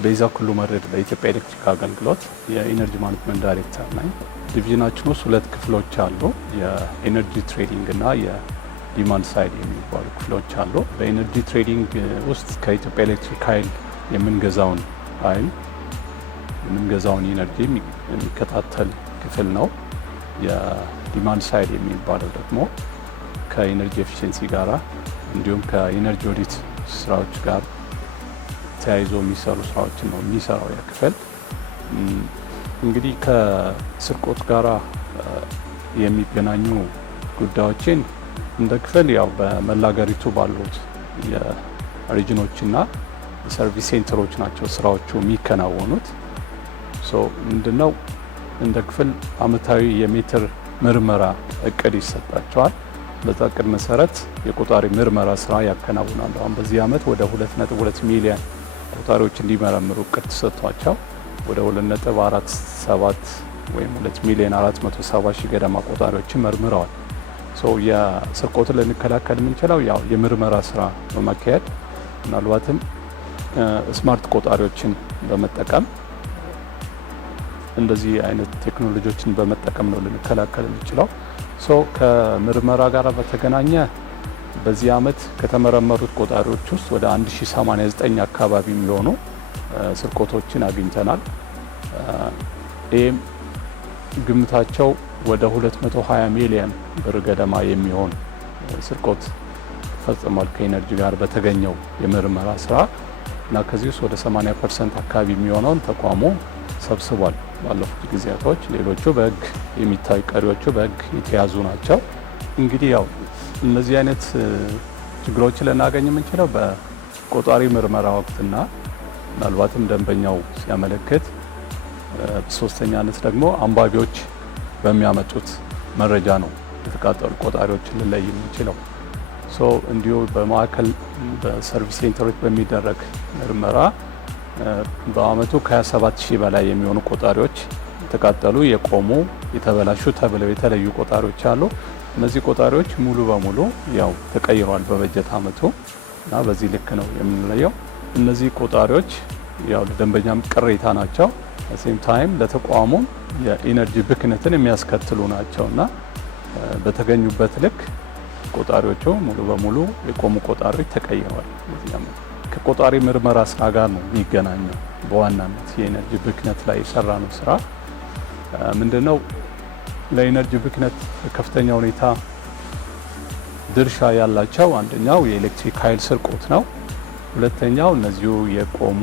ቤዛ ኩሉ መረድ በኢትዮጵያ ኤሌክትሪክ አገልግሎት የኢነርጂ ማኔጅመንት ዳይሬክተር ነኝ። ዲቪዥናችን ውስጥ ሁለት ክፍሎች አሉ። የኢነርጂ ትሬዲንግ እና የዲማንድ ሳይድ የሚባሉ ክፍሎች አሉ። በኢነርጂ ትሬዲንግ ውስጥ ከኢትዮጵያ ኤሌክትሪክ ኃይል የምንገዛውን ኢነርጂ የሚከታተል ክፍል ነው። የዲማንድ ሳይድ የሚባለው ደግሞ ከኢነርጂ ኤፊሽንሲ ጋራ እንዲሁም ከኢነርጂ ኦዲት ስራዎች ጋር ተያይዞ የሚሰሩ ስራዎችን ነው የሚሰራው ያ ክፍል። እንግዲህ ከስርቆት ጋራ የሚገናኙ ጉዳዮችን እንደ ክፍል ያው በመላ ሀገሪቱ ባሉት የሪጅኖችና የሰርቪስ ሴንተሮች ናቸው ስራዎቹ የሚከናወኑት። ምንድነው እንደ ክፍል አመታዊ የሜትር ምርመራ እቅድ ይሰጣቸዋል። በዛ እቅድ መሰረት የቆጣሪ ምርመራ ስራ ያከናውናሉ። አሁን በዚህ አመት ወደ 2.2 ሚሊዮን ቆጣሪዎች እንዲመረምሩ እቅድ ተሰጥቷቸው ወደ 2.47 ወይም 2 ሚሊዮን 470 ሺህ ገደማ ቆጣሪዎችን መርምረዋል። የስርቆትን ልንከላከል የምንችለው ያው የምርመራ ስራ በማካሄድ ምናልባትም ስማርት ቆጣሪዎችን በመጠቀም እንደዚህ አይነት ቴክኖሎጂዎችን በመጠቀም ነው ልንከላከል የምንችለው። ከምርመራ ጋር በተገናኘ በዚህ አመት ከተመረመሩት ቆጣሪዎች ውስጥ ወደ 1089 አካባቢ የሚሆኑ ስርቆቶችን አግኝተናል። ይህም ግምታቸው ወደ 220 ሚሊዮን ብር ገደማ የሚሆን ስርቆት ፈጽሟል ከኢነርጂ ጋር በተገኘው የምርመራ ስራ እና ከዚህ ውስጥ ወደ 80% አካባቢ የሚሆነውን ተቋሙ ሰብስቧል ባለፉት ጊዜያቶች። ሌሎቹ በህግ የሚታዩ ቀሪዎቹ በህግ የተያዙ ናቸው። እንግዲህ ያው እነዚህ አይነት ችግሮችን ልናገኝ የምንችለው በቆጣሪ ምርመራ ወቅትና ምናልባትም ደንበኛው ሲያመለክት፣ በሶስተኛነት ደግሞ አንባቢዎች በሚያመጡት መረጃ ነው የተቃጠሉ ቆጣሪዎችን ልንለይ የምንችለው። እንዲሁ በማዕከል በሰርቪስ ሴንተሮች በሚደረግ ምርመራ በአመቱ ከ27000 በላይ የሚሆኑ ቆጣሪዎች የተቃጠሉ፣ የቆሙ፣ የተበላሹ ተብለው የተለዩ ቆጣሪዎች አሉ። እነዚህ ቆጣሪዎች ሙሉ በሙሉ ያው ተቀይሯል በበጀት አመቱ እና በዚህ ልክ ነው የምንለየው። እነዚህ ቆጣሪዎች ያው ለደንበኛም ቅሬታ ናቸው፣ ሴም ታይም ለተቋሙ የኢነርጂ ብክነትን የሚያስከትሉ ናቸው እና በተገኙበት ልክ ቆጣሪዎቹ ሙሉ በሙሉ የቆሙ ቆጣሪዎች ተቀይረዋል በዚህ አመት። ከቆጣሪ ምርመራ ስራ ጋር ነው የሚገናኘው። በዋናነት የኢነርጂ ብክነት ላይ የሰራ ነው ስራ ምንድነው? ለኢነርጂ ብክነት ከፍተኛ ሁኔታ ድርሻ ያላቸው አንደኛው የኤሌክትሪክ ኃይል ስርቆት ነው። ሁለተኛው እነዚሁ የቆሙ፣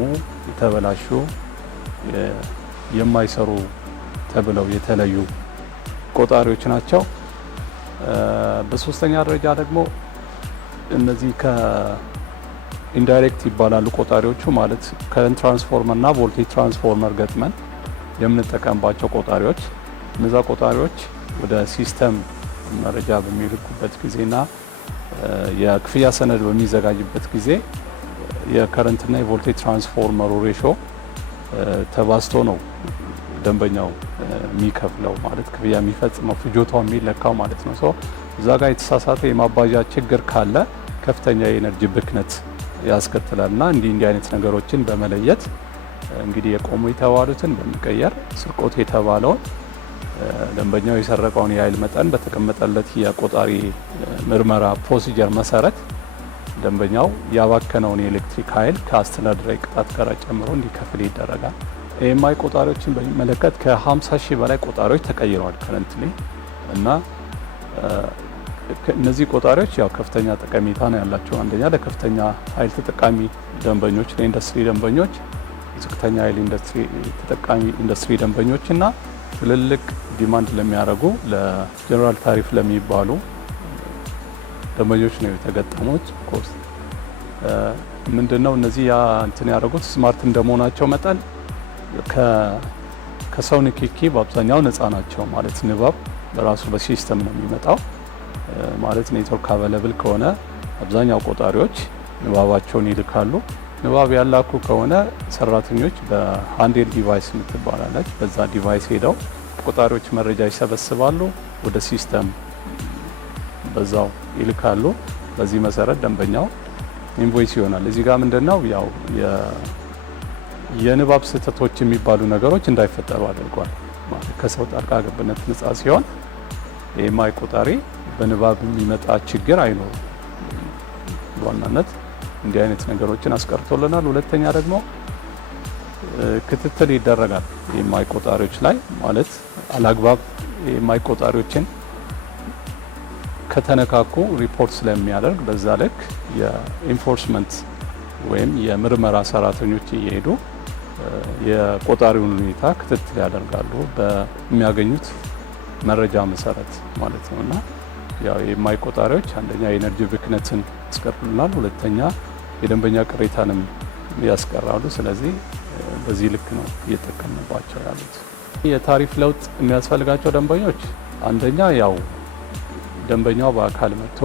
የተበላሹ፣ የማይሰሩ ተብለው የተለዩ ቆጣሪዎች ናቸው። በሶስተኛ ደረጃ ደግሞ እነዚህ ኢንዳይሬክት ይባላሉ ቆጣሪዎቹ። ማለት ከረንት ትራንስፎርመር እና ቮልቴጅ ትራንስፎርመር ገጥመን የምንጠቀምባቸው ቆጣሪዎች። እነዛ ቆጣሪዎች ወደ ሲስተም መረጃ በሚልኩበት ጊዜና የክፍያ ሰነድ በሚዘጋጅበት ጊዜ የከረንትና የቮልቴጅ ትራንስፎርመሩ ሬሾ ተባዝቶ ነው ደንበኛው የሚከፍለው፣ ማለት ክፍያ የሚፈጽመው ፍጆታው የሚለካው ማለት ነው። እዛ ጋር የተሳሳተ የማባዣ ችግር ካለ ከፍተኛ የኤነርጂ ብክነት ያስከትላል እና እንዲህ አይነት ነገሮችን በመለየት እንግዲህ የቆሙ የተባሉትን በመቀየር ስርቆት የተባለውን ደንበኛው የሰረቀውን የኃይል መጠን በተቀመጠለት የቆጣሪ ምርመራ ፕሮሲጀር መሰረት ደንበኛው ያባከነውን የኤሌክትሪክ ኃይል ከአስተዳደራዊ ቅጣት ጋር ጨምሮ እንዲከፍል ይደረጋል። ኤምአይ ቆጣሪዎችን በሚመለከት ከ50,000 በላይ ቆጣሪዎች ተቀይረዋል ከረንትሊ እና እነዚህ ቆጣሪዎች ያው ከፍተኛ ጠቀሜታ ነው ያላቸው። አንደኛ ለከፍተኛ ኃይል ተጠቃሚ ደንበኞች፣ ለኢንዱስትሪ ደንበኞች፣ ዝቅተኛ ኃይል ተጠቃሚ ኢንዱስትሪ ደንበኞች እና ትልልቅ ዲማንድ ለሚያደርጉ ለጀነራል ታሪፍ ለሚባሉ ደንበኞች ነው የተገጠሙት። ኮርስ ምንድነው እነዚህ ያደረጉት ስማርት እንደመሆናቸው መጠን ከሰው ንክኪ በአብዛኛው ነፃ ናቸው። ማለት ንባብ በራሱ በሲስተም ነው የሚመጣው። ማለት ኔትወርክ አቬለብል ከሆነ አብዛኛው ቆጣሪዎች ንባባቸውን ይልካሉ። ንባብ ያላኩ ከሆነ ሰራተኞች በሃንድሄልድ ዲቫይስ የምትባላለች በዛ ዲቫይስ ሄደው ቆጣሪዎች መረጃ ይሰበስባሉ፣ ወደ ሲስተም በዛው ይልካሉ። በዚህ መሰረት ደንበኛው ኢንቮይስ ይሆናል። እዚህ ጋር ምንድነው ያው የንባብ ስህተቶች የሚባሉ ነገሮች እንዳይፈጠሩ አድርጓል። ማለት ከሰው ጣልቃ ገብነት ነጻ ሲሆን የኤምአይ ቆጣሪ በንባብ የሚመጣ ችግር አይኖርም። በዋናነት እንዲህ አይነት ነገሮችን አስቀርቶልናል። ሁለተኛ ደግሞ ክትትል ይደረጋል የኤምአይ ቆጣሪዎች ላይ ማለት አላግባብ የኤምአይ ቆጣሪዎችን ከተነካኩ ሪፖርት ስለሚያደርግ በዛ ልክ የኢንፎርስመንት ወይም የምርመራ ሰራተኞች እየሄዱ የቆጣሪውን ሁኔታ ክትትል ያደርጋሉ በሚያገኙት መረጃ መሰረት ማለት ነው። እና ያው የኤምአይ ቆጣሪዎች አንደኛ የኤነርጂ ብክነትን ያስቀሩልናል፣ ሁለተኛ የደንበኛ ቅሬታንም ያስቀራሉ። ስለዚህ በዚህ ልክ ነው እየተጠቀምንባቸው ያሉት። የታሪፍ ለውጥ የሚያስፈልጋቸው ደንበኞች አንደኛ ያው ደንበኛው በአካል መጥቶ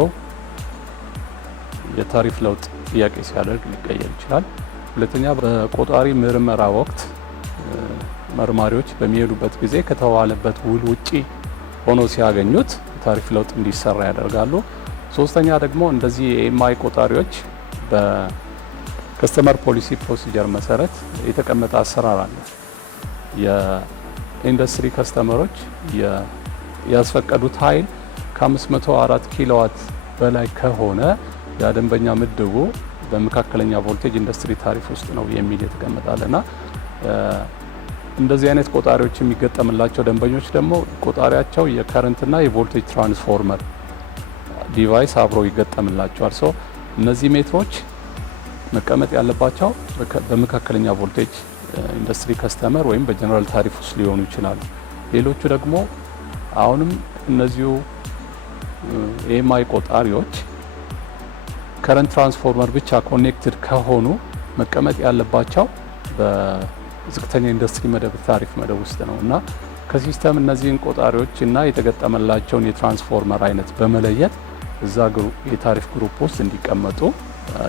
የታሪፍ ለውጥ ጥያቄ ሲያደርግ ሊቀየር ይችላል። ሁለተኛ በቆጣሪ ምርመራ ወቅት መርማሪዎች በሚሄዱበት ጊዜ ከተዋለበት ውል ውጪ ሆኖ ሲያገኙት የታሪፍ ለውጥ እንዲሰራ ያደርጋሉ። ሶስተኛ ደግሞ እንደዚህ የኤምአይ ቆጣሪዎች በከስተመር ፖሊሲ ፕሮሲጀር መሰረት የተቀመጠ አሰራር አለ። የኢንዱስትሪ ከስተመሮች ያስፈቀዱት ኃይል ከ504 ኪሎዋት በላይ ከሆነ የደንበኛ ምድቡ በመካከለኛ ቮልቴጅ ኢንዱስትሪ ታሪፍ ውስጥ ነው የሚል የተቀመጣልና እንደዚህ አይነት ቆጣሪዎች የሚገጠምላቸው ደንበኞች ደግሞ ቆጣሪያቸው የከረንትና የቮልቴጅ ትራንስፎርመር ዲቫይስ አብሮ ይገጠምላቸዋል። ሶ እነዚህ ሜትሮች መቀመጥ ያለባቸው በመካከለኛ ቮልቴጅ ኢንዱስትሪ ከስተመር ወይም በጀነራል ታሪፍ ውስጥ ሊሆኑ ይችላሉ። ሌሎቹ ደግሞ አሁንም እነዚሁ ኤምአይ ቆጣሪዎች ከረንት ትራንስፎርመር ብቻ ኮኔክትድ ከሆኑ መቀመጥ ያለባቸው በዝቅተኛ ኢንዱስትሪ መደብ ታሪፍ መደብ ውስጥ ነው እና ከሲስተም እነዚህን ቆጣሪዎች እና የተገጠመላቸውን የትራንስፎርመር አይነት በመለየት እዛ የታሪፍ ግሩፕ ውስጥ እንዲቀመጡ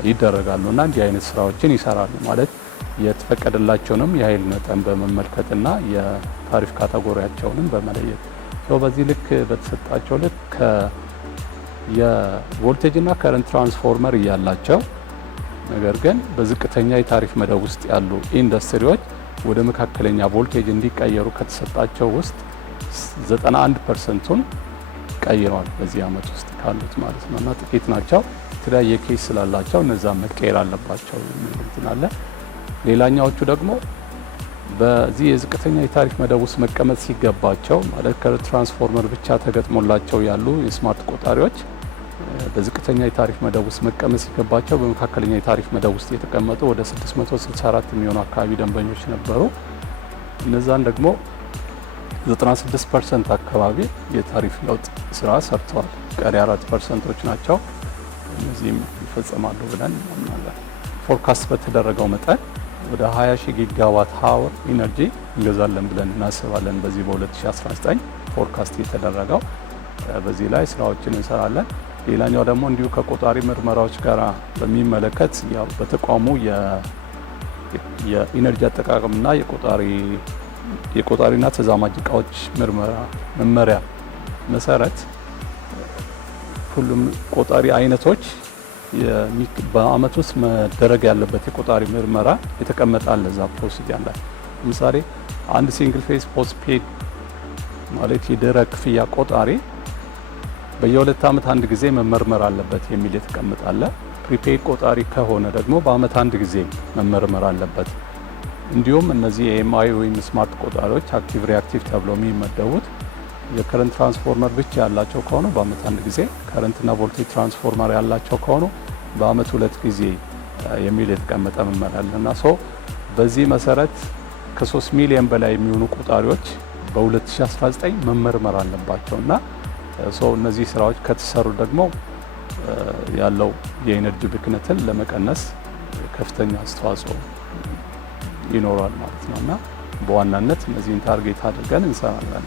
ይደረጋሉ እና እንዲህ አይነት ስራዎችን ይሰራሉ። ማለት የተፈቀደላቸውንም የኃይል መጠን በመመልከትና የታሪፍ ካቴጎሪያቸውንም በመለየት በዚህ ልክ በተሰጣቸው ልክ የቮልቴጅ እና ከረንት ትራንስፎርመር እያላቸው ነገር ግን በዝቅተኛ የታሪፍ መደብ ውስጥ ያሉ ኢንዱስትሪዎች ወደ መካከለኛ ቮልቴጅ እንዲቀየሩ ከተሰጣቸው ውስጥ 91%ን ቀይረዋል በዚህ አመት ውስጥ ካሉት ማለት ነው እና ጥቂት ናቸው የተለያየ ኬስ ስላላቸው እነዛ መቀየር አለባቸው የሚል እንትን አለ። ሌላኛዎቹ ደግሞ በዚህ የዝቅተኛ የታሪፍ መደብ ውስጥ መቀመጥ ሲገባቸው ማለት ከረንት ትራንስፎርመር ብቻ ተገጥሞላቸው ያሉ የስማርት ቆጣሪዎች በዝቅተኛ የታሪፍ መደብ ውስጥ መቀመጥ ሲገባቸው በመካከለኛ የታሪፍ መደብ ውስጥ የተቀመጡ ወደ 664 የሚሆኑ አካባቢ ደንበኞች ነበሩ። እነዛን ደግሞ 96% አካባቢ የታሪፍ ለውጥ ስራ ሰርተዋል። ቀሪ 4%ቶች ናቸው። እነዚህም ይፈጸማሉ ብለን እናምናለን። ፎርካስት በተደረገው መጠን ወደ 20,000 ጊጋዋት ሃወር ኢነርጂ እንገዛለን ብለን እናስባለን። በዚህ በ2019 ፎርካስት የተደረገው በዚህ ላይ ስራዎችን እንሰራለን። ሌላኛው ደግሞ እንዲሁ ከቆጣሪ ምርመራዎች ጋር በሚመለከት ያው በተቋሙ የኢነርጂ አጠቃቀምና የቆጣሪና ተዛማጅ እቃዎች ምርመራ መመሪያ መሰረት ሁሉም ቆጣሪ አይነቶች በአመት ውስጥ መደረግ ያለበት የቆጣሪ ምርመራ የተቀመጠ አለ እዛ ፕሮሲጀር ላይ። ለምሳሌ አንድ ሲንግል ፌዝ ፖስትፔድ ማለት የድህረ ክፍያ ቆጣሪ በየ2 አመት አንድ ጊዜ መመርመር አለበት የሚል የተቀመጠ አለ። ፕሪፔድ ቆጣሪ ከሆነ ደግሞ በአመት አንድ ጊዜ መመርመር አለበት። እንዲሁም እነዚህ የኤምአይ ወይም ስማርት ቆጣሪዎች አክቲቭ ሪአክቲቭ ተብለው የሚመደቡት የከረንት ትራንስፎርመር ብቻ ያላቸው ከሆኑ በአመት አንድ ጊዜ፣ ከረንትና ቮልቴጅ ትራንስፎርመር ያላቸው ከሆኑ በአመት 2 ጊዜ የሚል የተቀመጠ መመሪያ አለና በዚህ መሰረት ከ3 ሚሊዮን በላይ የሚሆኑ ቆጣሪዎች በ2019 መመርመር አለባቸው እና እነዚህ ስራዎች ከተሰሩ ደግሞ ያለው የኢነርጂ ብክነትን ለመቀነስ ከፍተኛ አስተዋጽኦ ይኖራል ማለት ነው እና በዋናነት እነዚህን ታርጌት አድርገን እንሰራለን።